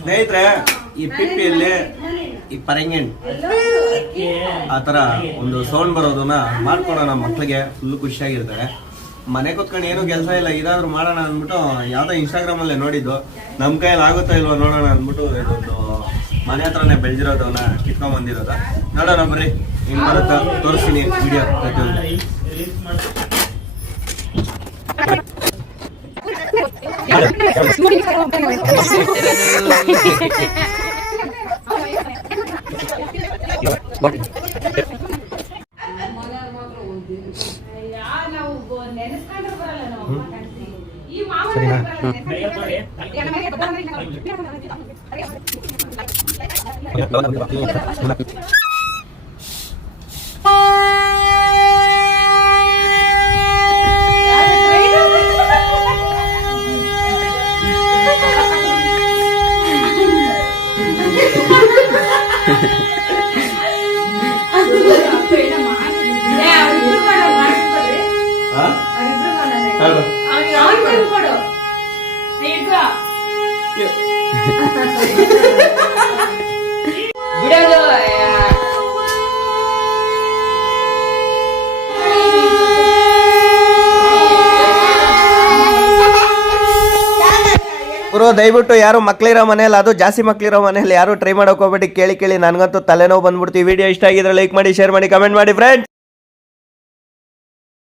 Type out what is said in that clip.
ಸ್ನೇಹಿತರೆ, ಈ ಪಿಪ್ಪಿಯಲ್ಲಿ ಈ ಪರಂಗಿಣ್ ಆ ತರ ಒಂದು ಸೌಂಡ್ ಬರೋದನ್ನ ಮಾಡ್ಕೊಡೋಣ ಮಕ್ಳಿಗೆ. ಫುಲ್ ಖುಷಿಯಾಗಿರ್ತಾರೆ. ಮನೆ ಕೂತ್ಕೊಂಡು ಏನು ಕೆಲಸ ಇಲ್ಲ, ಇದಾದ್ರೂ ಮಾಡೋಣ ಅಂದ್ಬಿಟ್ಟು ಯಾವ್ದೋ ಇನ್ಸ್ಟಾಗ್ರಾಮ್ ಅಲ್ಲೇ ನೋಡಿದ್ದು. ನಮ್ ಕೈಯಲ್ಲಿ ಆಗುತ್ತಾ ಇಲ್ವಾ ನೋಡೋಣ ಅಂದ್ಬಿಟ್ಟು ಇದೊಂದು ಮನೆ ಹತ್ರನೇ ಬೆಳೆದಿರೋದನ್ನ ಕಿತ್ಕೊಂಡ್ ಬಂದಿರೋದ. ನೋಡೋಣ ಬರ್ರಿ, ಹಿಂಗ್ ಬರುತ್ತಾ ತೋರಿಸ್ತೀನಿ ವಿಡಿಯೋ ಪ್ರತಿಯೊಂದು. ಗುರು, ದಯವಿಟ್ಟು ಯಾರು ಮಕ್ಳಿರೋ ಮನೇಲಿ, ಅದು ಜಾಸ್ತಿ ಮಕ್ಳಿರೋ ಮನೇಲಿ ಯಾರು ಟ್ರೈ ಮಾಡೋಕೆ ಹೋಗ್ಬೇಡಿ. ಕೇಳಿ ನನಗಂತೂ ತಲೆನೋವು ಬಂದ್ಬಿಡ್ತೀವಿ. ವಿಡಿಯೋ ಇಷ್ಟ ಆಗಿದ್ರೆ ಲೈಕ್ ಮಾಡಿ, ಶೇರ್ ಮಾಡಿ, ಕಮೆಂಟ್ ಮಾಡಿ ಫ್ರೆಂಡ್ಸ್.